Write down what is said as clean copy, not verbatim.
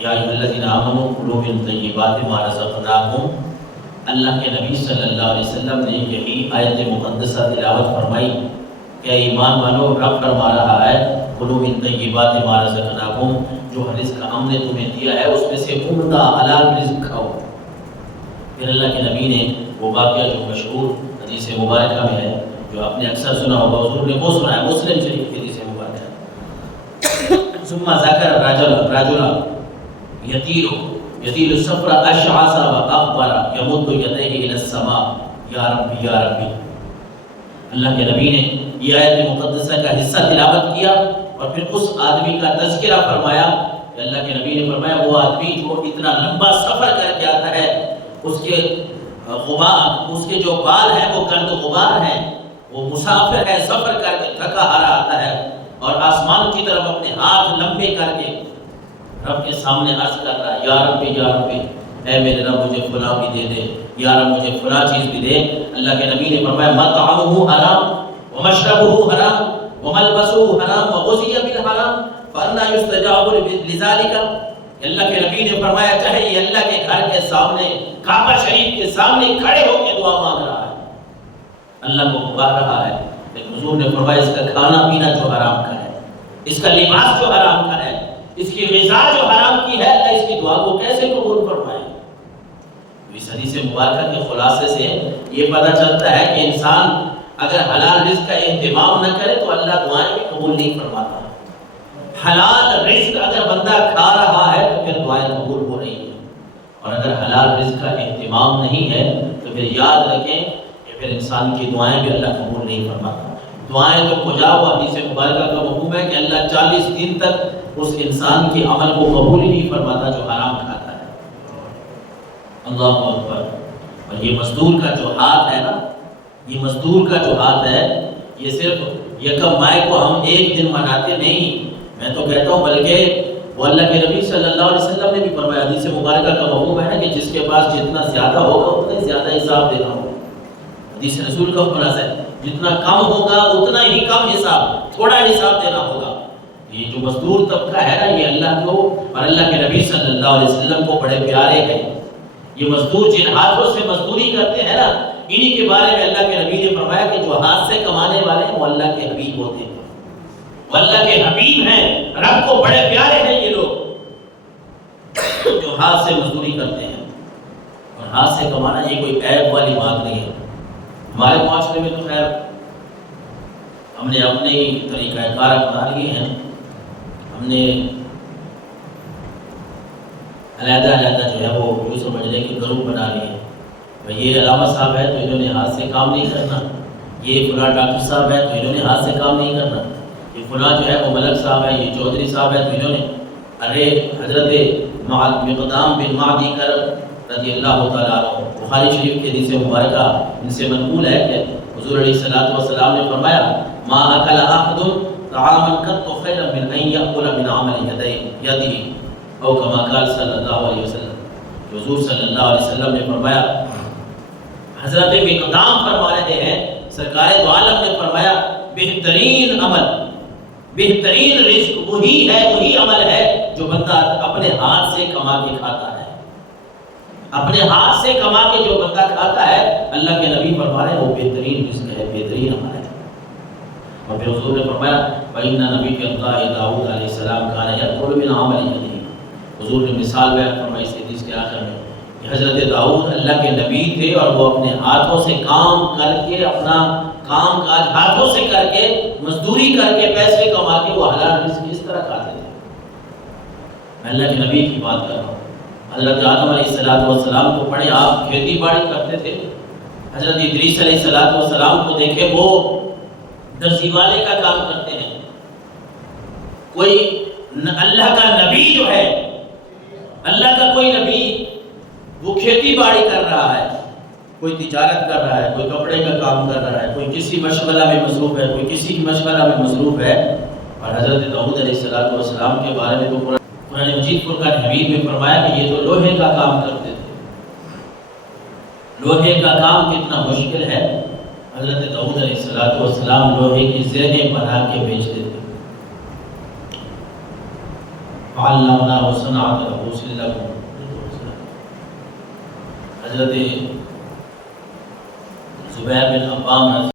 یا ایھا الذین آمنوا کلوا من طیبات ما رزقناکم۔ اللہ کے نبی صلی اللہ علیہ وسلم نے یہی آیت مقدسہ تلاوت فرمائی کہ ایمان والو، رب فرما رہا ہے کلوا من طیبات ما رزقناکم، جو رزق ہم نے تمہیں دیا ہے اس میں سے عمدہ حلال رزق کھاؤ۔ پھر اللہ کے نبی نے وہ واقعہ جو مشہور حدیث مبارکہ میں ہے، جو آپ نے اکثر سنا ہوگا، حضور نے وہ سنا ہے مسلم شریف کی حدیث مبارکہ، ثم ذکر رجلا یطیل السفر اشعث واغبر یمد یدیہ الی السماء یا ربی یا ربی۔ اللہ کے نبی نے یہ آیت مقدسہ کا حصہ تلاوت کیا اور پھر اس آدمی کا تذکرہ فرمایا کہ اللہ کے نبی نے فرمایا وہ آدمی جو اتنا لمبا سفر کر کے آتا ہے، اس کے جو بال ہیں وہ گرد غبار ہیں، وہ مسافر ہے، سفر کر کے تھکا ہارا آتا ہے اور آسمان کی طرف اپنے ہاتھ لمبے کر کے رب کے سامنے عرض کر رہا ہے یا ربی یا ربی، اے میرے رب مجھے فلاں بھی دے دے، یا رب مجھے فلاں چیز بھی دے۔ اللہ کے نبی نے فرمایا مطعمہ حرام ومشربہ حرام وملبسہ حرام وغذی بالحرام فأنی یستجاب لذلک۔ اللہ کے نبی نے فرمایا چاہے یہ اللہ کے گھر کے سامنے، کعبہ شریف کے سامنے کھڑے ہو کے دعا مانگ رہا ہے، اللہ کو پکار رہا ہے، لیکن حضور نے فرمایا اس کا کھانا پینا جو حرام کا ہے، اس کا لباس جو حرام کا ہے، اس کی غذا جو حرام کی ہے، اللہ اس کی دعا کو کیسے قبول فرمائے؟ اس حدیث مبارکہ کے خلاصے سے یہ پتہ چلتا ہے کہ انسان اگر حلال رزق کا اہتمام نہ کرے تو اللہ دعائیں بھی قبول نہیں فرماتا۔ حلال رزق اگر بندہ کھا رہا ہے تو پھر دعائیں قبول ہو رہی ہیں، اور اگر حلال رزق کا اہتمام نہیں ہے تو پھر یاد رکھیں کہ پھر انسان کی دعائیں بھی اللہ قبول نہیں فرماتا۔ دعائیں تو کجا ہوا، حدیث مبارکہ کا مفہوم ہے کہ اللہ 40 دن تک اس انسان کے عمل کو قبول ہی نہیں فرماتا جو حرام کھاتا ہے۔ اللہ اکبر۔ اور یہ مزدور کا جو ہاتھ ہے نا، یہ مزدور کا جو ہاتھ ہے، یہ صرف یکم مائی کو ہم ایک دن مناتے نہیں، میں تو کہتا ہوں بلکہ وہ اللہ کے نبی صلی اللہ علیہ وسلم نے بھی فرمایا، حدیث مبارکہ کا مفہوم ہے نا کہ جس کے پاس جتنا زیادہ ہوگا اتنا زیادہ حساب دینا ہوگا۔ حدیث رسول کا خلاصہ ہے جتنا کم ہوگا اتنا ہی کم حساب، تھوڑا حساب دینا ہوگا۔ یہ جو مزدور طبقہ ہے نا، یہ اللہ کو اور اللہ کے نبی صلی اللہ علیہ وسلم کو بڑے پیارے ہیں۔ یہ مزدور جن ہاتھوں سے مزدوری کرتے ہیں نا، انہی کے بارے میں اللہ کے نبی نے فرمایا کہ جو ہاتھ سے کمانے والے ہیں وہ اللہ کے حبیب ہوتے ہیں، وہ اللہ کے حبیب ہیں، رب کو بڑے پیارے ہیں یہ لوگ جو ہاتھ سے مزدوری کرتے ہیں۔ اور ہاتھ سے کمانا یہ کوئی عیب والی بات نہیں ہے۔ ہمارے معاشرے میں تو خیر ہم نے اپنے ہی طریقہ کار اپنا لیے ہیں، ہم نے علیحدہ جو ہے وہ یوں سمجھ لیں کہ گروپ بنا لیے، یہ علامہ صاحب ہے تو انہوں نے ہاتھ سے کام نہیں کرنا، یہ فلاں ڈاکٹر صاحب ہے تو انہوں نے ہاتھ سے کام نہیں کرنا، یہ فلاں جو ہے وہ ملک صاحب ہے، یہ چودھری صاحب ہے تو انہوں نے، ارے حضرت مقدام بن معدی کرب رضی اللہ تعالیٰ عنہ، بخاری شریف کے حدیث مبارکہ ان سے منقول ہے کہ حضور علیہ الصلوۃ والسلام نے فرمایا ما اکل احد طعاما قط خیرا من ان یاکل من عمل یدہ او کما قال صلی اللہ علیہ وسلم۔ حضور صلی اللہ علیہ وسلم نے فرمایا، حضرت مقدام فرما رہے ہیں، سرکار دو عالم نے فرمایا بہترین عمل، بہترین رزق وہی ہے، وہی عمل ہے جو بندہ اپنے ہاتھ سے کما کے کھاتا ہے۔ اپنے ہاتھ سے کما کے جو بندہ کھاتا ہے، اللہ کے نبی فرما رہے ہیں وہ بہترین رزق ہے، بہترین عمل ہے۔ اور پھر حضور نے فرمایا فإن نبی اللہ داؤد علیہ السلام کان یأکل من عمل یدہ۔ حضور نے مثال بیان فرمائی اس حدیث کے آخر میں کہ حضرت داؤد اللہ کے نبی تھے اور وہ اپنے ہاتھوں سے کام کر کے، اپنا کام کاج ہاتھوں سے کر کے، مزدوری کر کے، پیسے کما کے وہ حلال رزق اس طرح کھاتے تھے۔ میں اللہ کے نبی کی بات کر رہا ہوں۔ حضرت آدم علیہ السلام کو پڑھیں، آپ کھیتی باڑی کرتے تھے۔ حضرت ادریس علیہ السلام کو دیکھیں، وہ درزی والے کا کام کرتے ہیں۔ کوئی اللہ کا نبی جو ہے، اللہ کا کوئی نبی وہ کھیتی باڑی کر رہا ہے، کوئی تجارت کر رہا ہے، کوئی کپڑے کا کام کر رہا ہے، کوئی کسی مشغلہ میں مصروف ہے، کوئی کسی مشغلہ میں مصروف ہے۔ اور حضرت داؤد علیہ السلام کے بارے میں تو قرآن مجید فرقان حمید میں فرمایا کہ یہ تو لوہے کا کام کرتے تھے۔ لوہے کا کام کتنا مشکل ہے، حضرت داؤد علیہ السلام لوہے کی زرہیں بنا کے بیچتے تھے۔ فعلمناه صنعة لبوس لكم. حضرت زبیر بن عوام